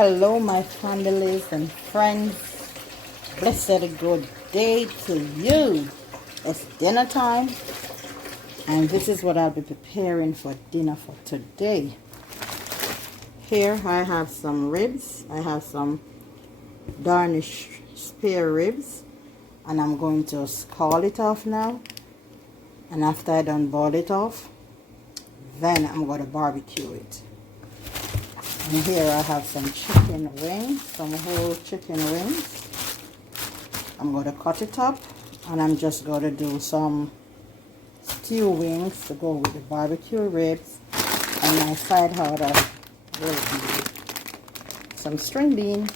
Hello, my families and friends. Blessed good day to you. It's dinner time, and this is what I'll be preparing for dinner for today. Here I have some ribs. I have some garnished spare ribs, and I'm going to scald it off now. And after I done boil it off, then I'm going to barbecue it. And here I have some chicken wings, some whole chicken wings. I'm going to cut it up, and I'm just going to do some stew wings to go with the barbecue ribs. And my side order will be some string bean.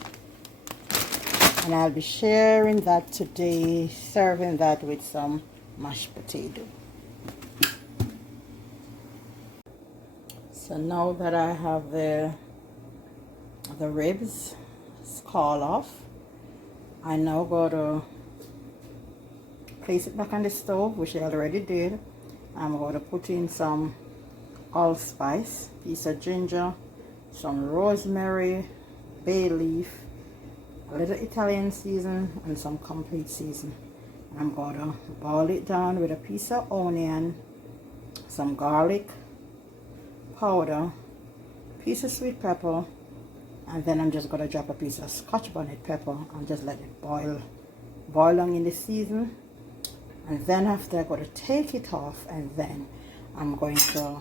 And I'll be sharing that today, serving that with some mashed potato. So now that I have the ribs scald off, I now go to place it back on the stove, which I already did. I'm going to put in some allspice, piece of ginger, some rosemary, bay leaf, a little Italian season, and some complete season. I'm going to boil it down with a piece of onion, some garlic powder, piece of sweet pepper, and then I'm just going to drop a piece of Scotch bonnet pepper and just let it boil long in the season. And then after, I'm going to take it off, and then I'm going to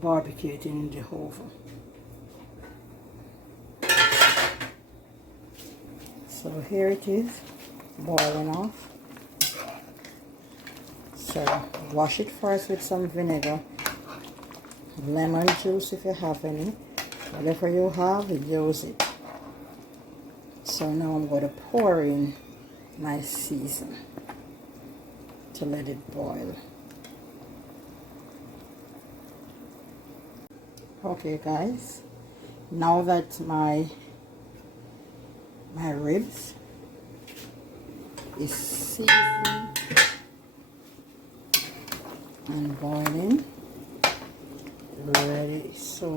barbecue it in the oven. So here it is, boiling off. So wash it first with some vinegar, lemon juice if you have any. Whatever you have, use it. So now I'm going to pour in my season to let it boil. Okay guys, now that my ribs is seasoned and boiling,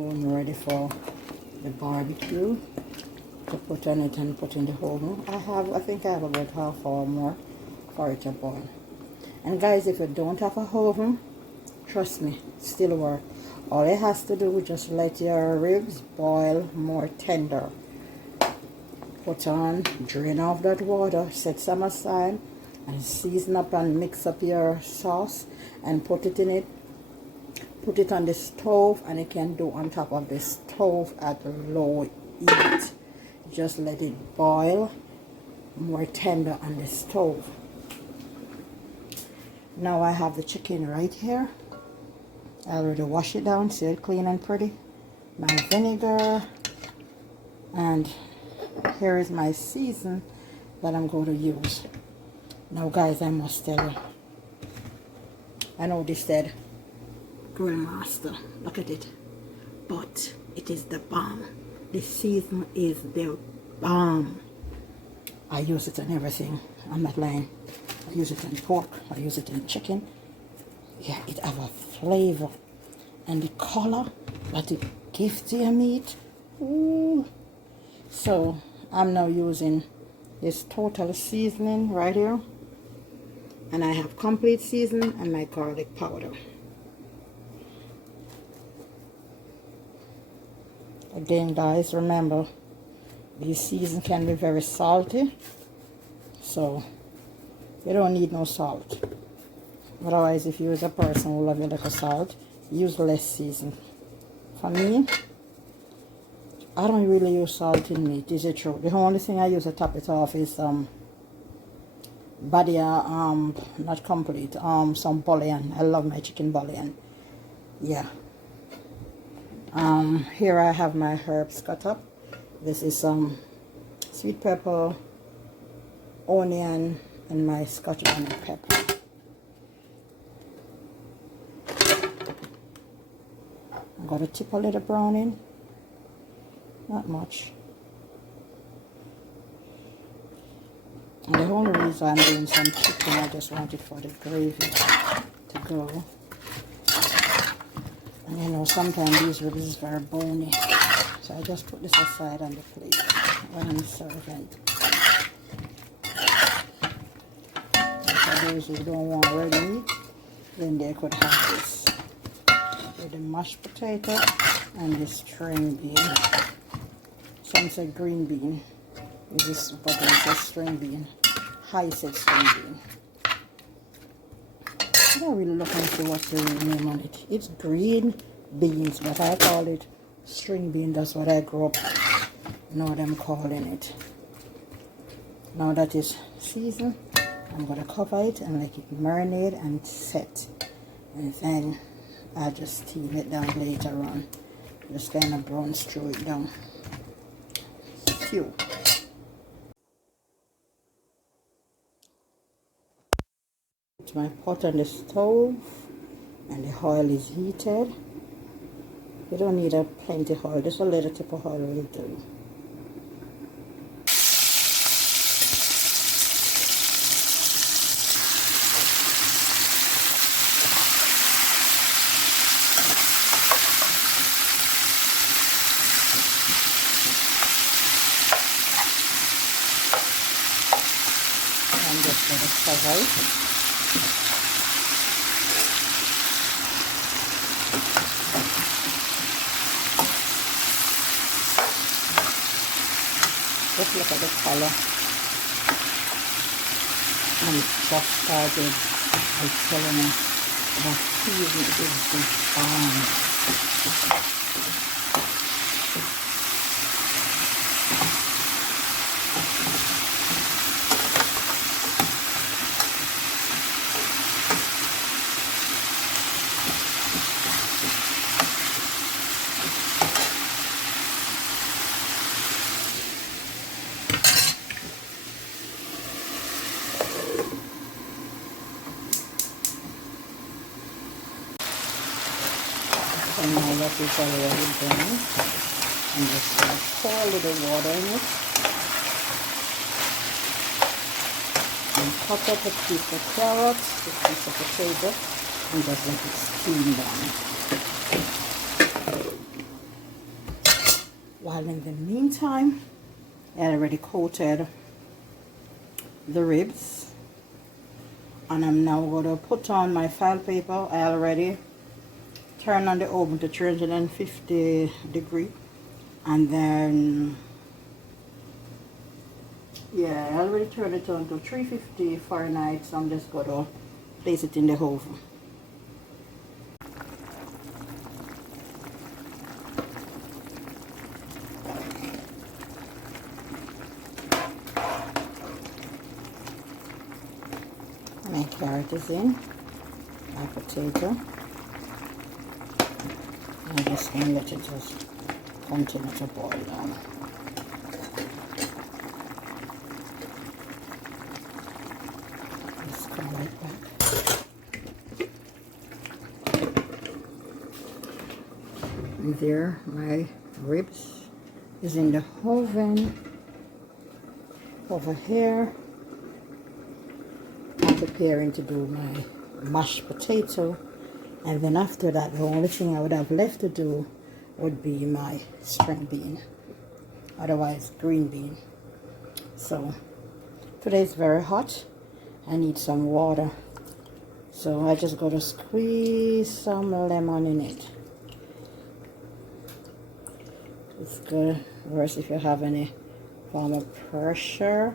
ready for the barbecue to put on it and put in the oven. I think I have about half hour more for it to boil. And guys, if you don't have a oven, trust me, it still work. All it has to do is just let your ribs boil more tender. Put on, drain off that water, set some aside, and season up and mix up your sauce and put it in it. Put it on the stove, and you can do on top of the stove at low heat. Just let it boil more tender on the stove. Now I have the chicken right here. I already washed it down, see it clean and pretty. My vinegar, and here is my season that I'm going to use. Now guys, I must tell you, I know this said Grill Master, look at it, but it is the bomb. The season is the bomb. I use it on everything. I'm not lying. I use it in pork, I use it in chicken. Yeah, it have a flavor, and the color that it gives to your meat. Ooh. So I'm now using this total seasoning right here, and I have complete seasoning and my garlic powder. Again guys, remember, this season can be very salty, so you don't need no salt. Otherwise, if you is a person who loves a little salt, use less season. For me, I don't really use salt in meat, is it true? The only thing I use to top it off is not complete, some bouillon. I love my chicken bouillon. Yeah. Here I have my herbs cut up. This is some sweet pepper, onion, and my Scotch bonnet pepper. I'm going to tip a little brown in, not much. And the only reason I'm doing some chicken, I just want it for the gravy to go. And you know, sometimes these ribs is very bony. So I just put this aside on the plate when I'm serving. For those who don't want red meat, then they could have this with the mashed potato and the string bean. Some say green bean. This, but it's a string bean. High said string bean. I don't really look and see what's the real name on it. It's green beans, but I call it string bean. That's what I grew up know them calling it. Now that is seasoned, I'm going to cover it and let it marinate and set. And then I'll just steam it down later on. Just kind of brown strew it down. Phew. Put my pot on the stove and the oil is heated. You don't need a plenty of oil, just a little tip of oil will do. I'm just going to cover it. Just look at the color. And it's just started. I'm telling you, the season is divine. And now that is already done, I'm just going to pour a little water in it and cut up a piece of carrot, a piece of potato, and just let it steam down. While in the meantime, I already coated the ribs, and I'm now going to put on my file paper. I already turn on the oven to 350 degree, and then yeah, I already turned it on to 350 Fahrenheit, so I'm just going to place it in the oven. My carrot is in, my potato. I'm just going to let it just continue to boil down. Just come right back. And there, my ribs is in the oven. Over here, I'm preparing to do my mashed potato. And then after that, the only thing I would have left to do would be my string bean, otherwise green bean. So today is very hot. I need some water. So I just got to squeeze some lemon in it. It's good. Worse if you have any form of pressure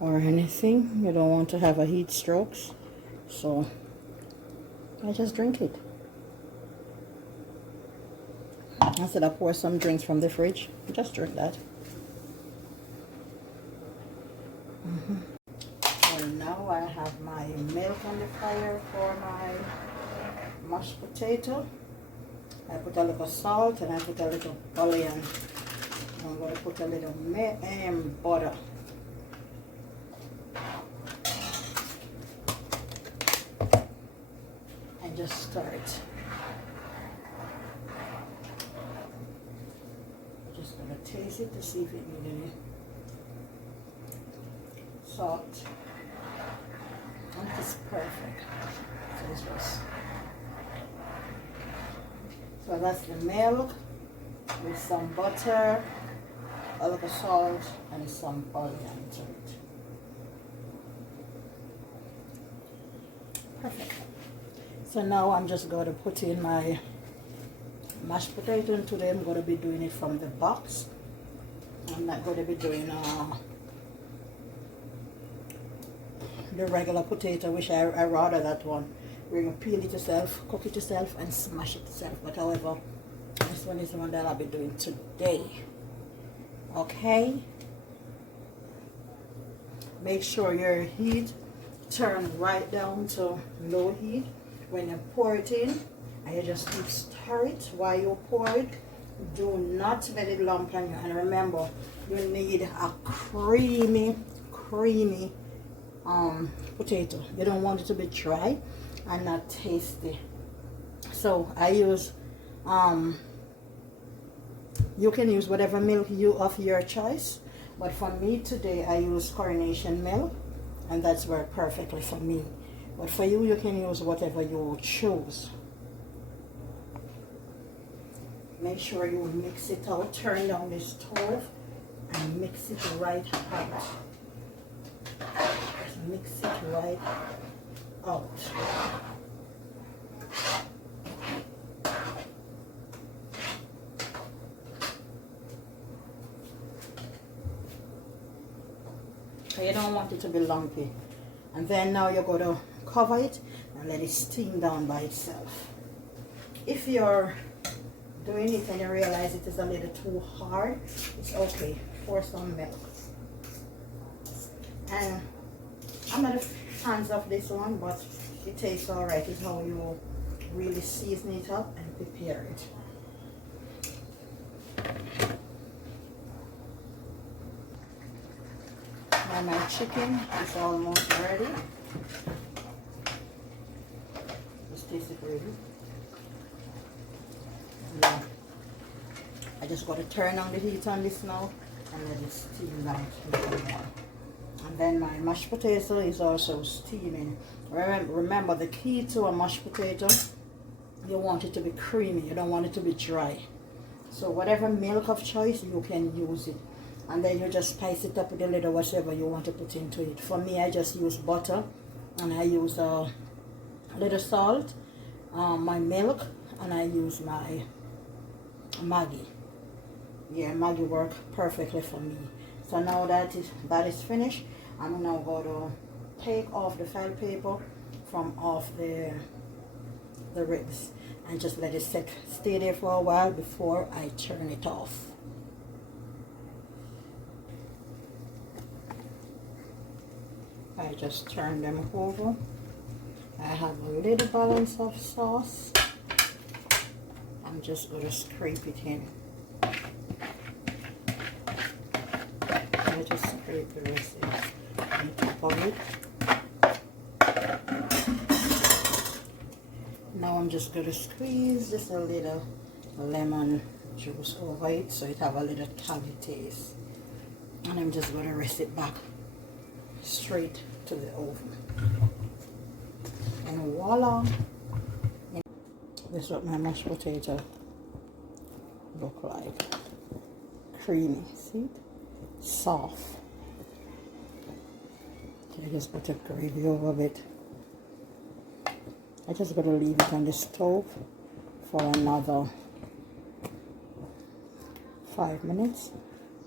or anything. You don't want to have a heat strokes. So I just drink it. Instead I pour some drinks from the fridge, just drink that. Well, now I have my milk on the fire for my mashed potato. I put a little salt and I put a little bouillon. I'm going to put a little butter. And just stir it. Just going to taste it to see if it needs any salt. And it's perfect. So it's just. So that's the milk with some butter, a little salt, and some onion to it. Perfect. So now I'm just going to put in my mashed potato, and today I'm going to be doing it from the box. I'm not going to be doing the regular potato, which I rather that one where you peel it yourself, cook it yourself, and smash it yourself. But however, this one is the one that I'll be doing today. Okay, make sure your heat turn right down to low heat when you pour it in, and you just keep stir it while you pour it. Do not let it lump on you, and remember, you need a creamy potato. You don't want it to be dry and not tasty. So I use you can use whatever milk of your choice, but for me today I use Coronation milk, and that's worked perfectly for me. But for you, you can use whatever you choose. Make sure you mix it out. Turn down the stove and mix it right out. Just mix it right out. So you don't want it to be lumpy. And then now you're going to cover it and let it steam down by itself. If you're doing it and you realize it is a little too hard, it's okay. Pour some milk. And I'm not a fan of this one, but it tastes alright. It's how you really season it up and prepare it. Now my chicken is almost ready. Just taste it ready. Yeah. I just got to turn on the heat on this now and let it steam down a little more. And then my mashed potato is also steaming. Remember, the key to a mashed potato, you want it to be creamy. You don't want it to be dry. So whatever milk of choice, you can use it. And then you just spice it up with a little whatever you want to put into it. For me, I just use butter, and I use a little salt, my milk, and I use my Maggi. Yeah, Maggi work perfectly for me. So now that is finished, I'm now going to take off the file paper from off the ribs and just let it stay there for a while before I turn it off. I just turn them over. I have a little balance of sauce. I'm just going to scrape it in. I just scrape the rest on top of it. Now I'm just going to squeeze just a little lemon juice over it so it have a little tangy taste. And I'm just going to rest it back straight to the oven. And voila! This is what my mashed potato look like. Creamy, see it? Soft. I just put a gravy over it. I just gotta leave it on the stove for another 5 minutes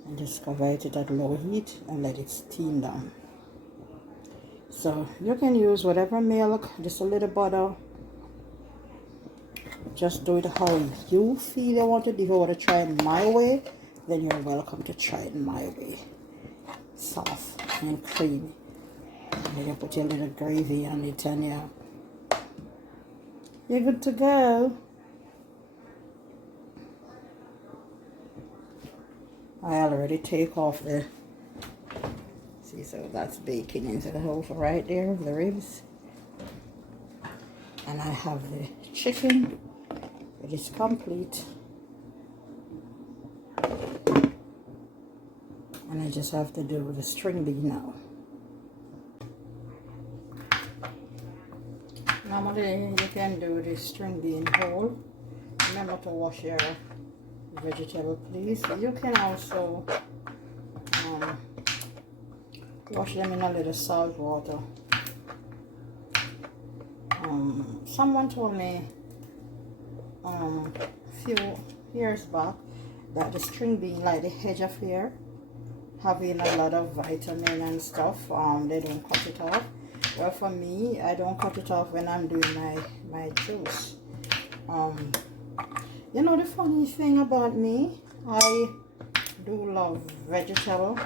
and just cover it at low heat and let it steam down. So you can use whatever milk, just a little butter. Just do it how you feel you want it. If you want to try it my way, then you're welcome to try it my way. Soft and creamy. And then you put your little gravy on it and you're good to go. I already take off the, see, so that's baking into the hole right there, the ribs. And I have the chicken. It is complete. And I just have to do the string bean now. Normally you can do the string bean whole. Remember to wash your vegetable, please. You can also wash them in a little salt water. Someone told me a few years back that the string bean, like the hedge of hair, having a lot of vitamin and stuff, they don't cut it off. Well, for me, I don't cut it off when I'm doing my juice. You know, the funny thing about me, I do love vegetable,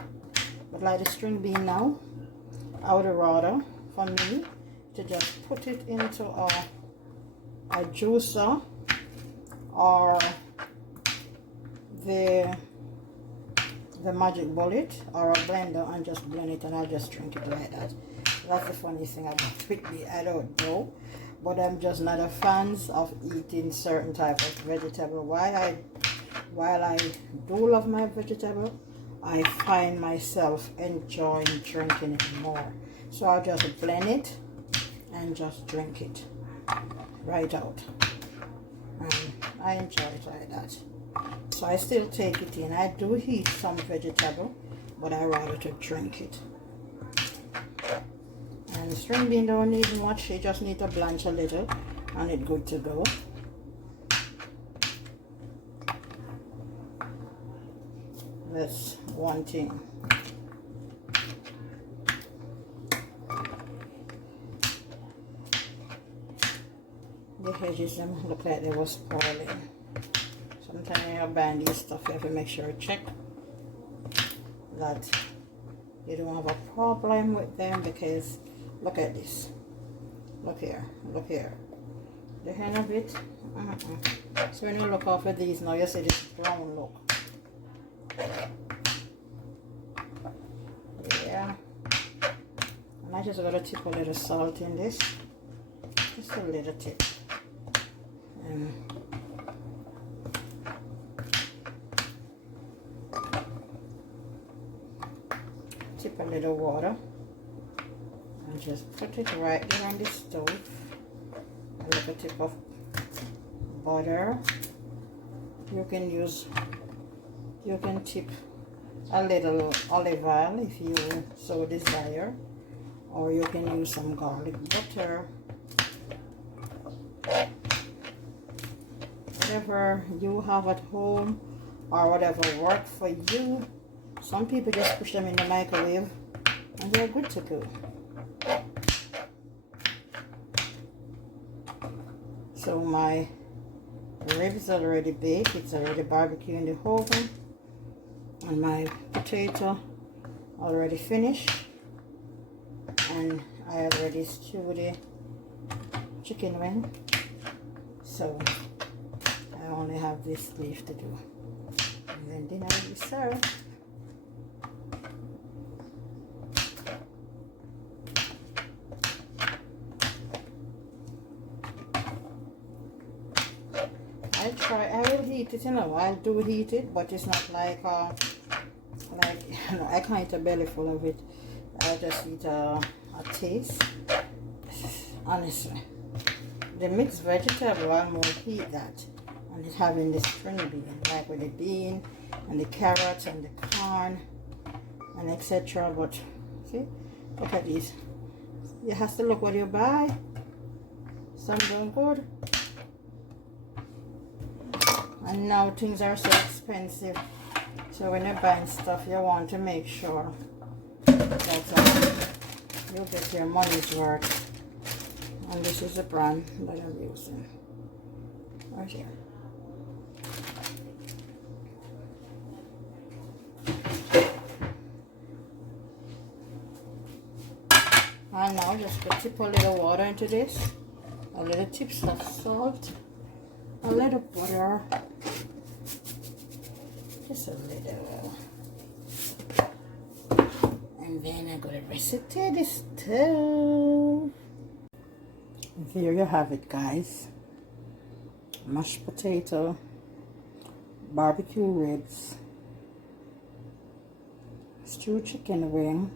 but like the string bean now, I would rather, for me, to just put it into a juicer or the magic bullet or a blender and just blend it, and I'll just drink it like that. That's the funny thing about me. I don't know, but I'm just not a fan of eating certain type of vegetable. While I do love my vegetable, I find myself enjoying drinking it more. So I'll just blend it and just drink it right out, and I enjoy it like that. So I still take it in. I do heat some vegetable, but I rather to drink it. And string bean don't need much, you just need to blanch a little and it's good to go. That's one thing. The hedges them look like they was spoiling. Sometimes when you buy these stuff, you have to make sure you check that you don't have a problem with them, because look at this. Look here, look here. The end of it. So when you look off at these now, you see this brown look. Yeah. And I just got to tip a little salt in this. Just a little tip. Tip a little water and just put it right there on the stove. A little tip of butter. You can tip a little olive oil if you so desire, or you can use some garlic butter. Whatever you have at home or whatever works for you. Some people just push them in the microwave and they're good to go. So my ribs are already baked. It's already barbecue in the oven. And my potato already finished. And I already stewed the chicken wing. So I only have this leaf to do. And then dinner will be served. I will heat it, you know, I do heat it, but it's not like you know, I can't eat a belly full of it. I just eat a taste. Honestly, the mixed vegetable, I won't heat that, and it's having the string bean, like with the bean and the carrots and the corn and etc. But see, look at these. You have to look what you buy. Some done good. And now things are so expensive, so when you're buying stuff, you want to make sure that you get your money's worth. And this is the brand that I'm using right here. And now just tip a little water into this, a little tips of salt, a little butter, just a little, and then I'm going to reset the stove. There you have it, guys. Mashed potato, barbecue ribs, stewed chicken wing,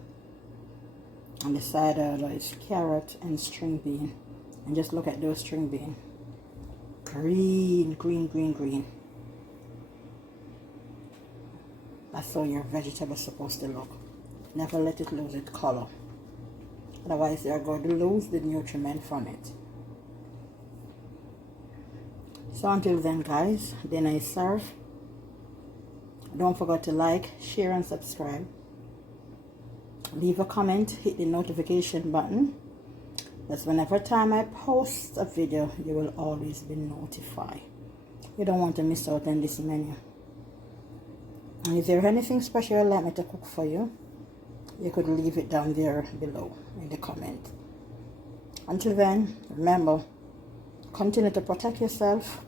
and the side order is carrot and string bean. And just look at those string bean. Green, green, green, green. That's how your vegetable is supposed to look. Never let it lose its color. Otherwise, you're going to lose the nutriment from it. So until then, guys, dinner is served. Don't forget to like, share, and subscribe. Leave a comment, hit the notification button. That's whenever time I post a video, you will always be notified. You don't want to miss out on this menu. And if there's anything special you'd like me to cook for you, you could leave it down there below in the comment. Until then, remember, continue to protect yourself.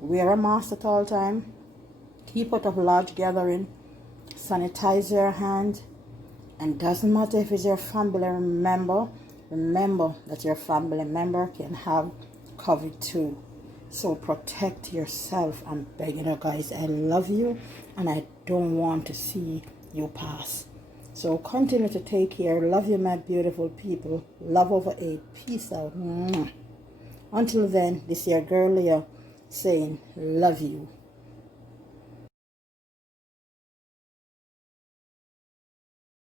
Wear a mask at all time. Keep out of large gathering. Sanitize your hand. And doesn't matter if it's your family member, remember that your family member can have COVID too. So protect yourself. I'm begging you guys. I love you and I don't want to see you pass. So continue to take care. Love you, my beautiful people. Love over 8. Peace out. Until then, this is your girl Leah saying love you.